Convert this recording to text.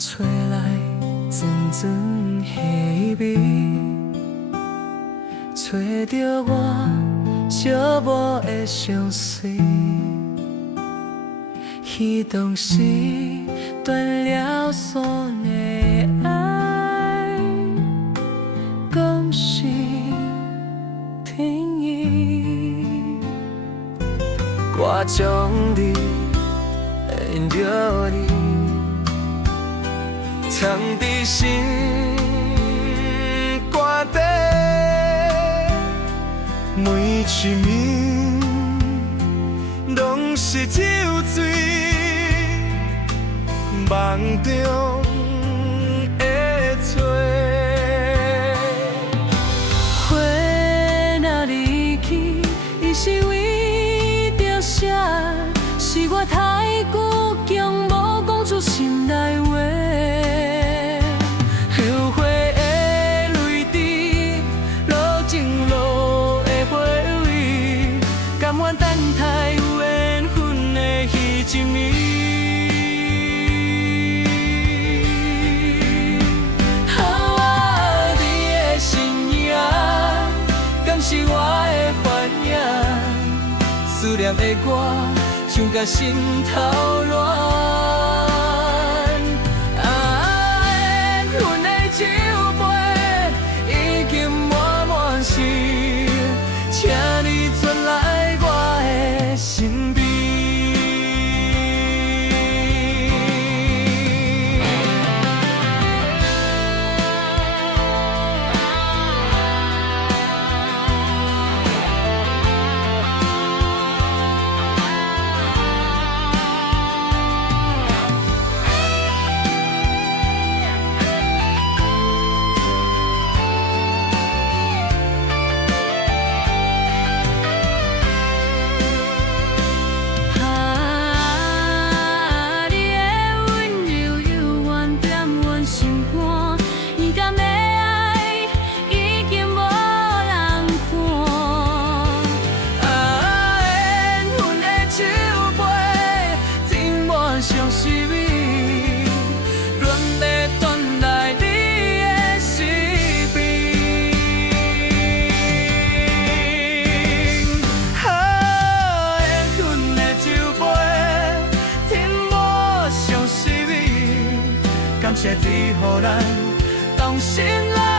吹来阵阵细味，吹着我寂寞的相随。彼当时断了线的爱，讲是天意。我将你爱着你，藏伫心肝底，每一暝拢是酒醉，梦中的吹。花若离去，伊是为着啥？是我太倔强，无讲出心内话。后悔的泪滴，落情路的花蕊，甘愿等待有缘分的彼一暝。啊，你的身影，敢是我的幻影？思念的歌。唱甲心头乱，缘分的酒杯已经满满是，请你转来我的身边。感谢你，予咱同心来。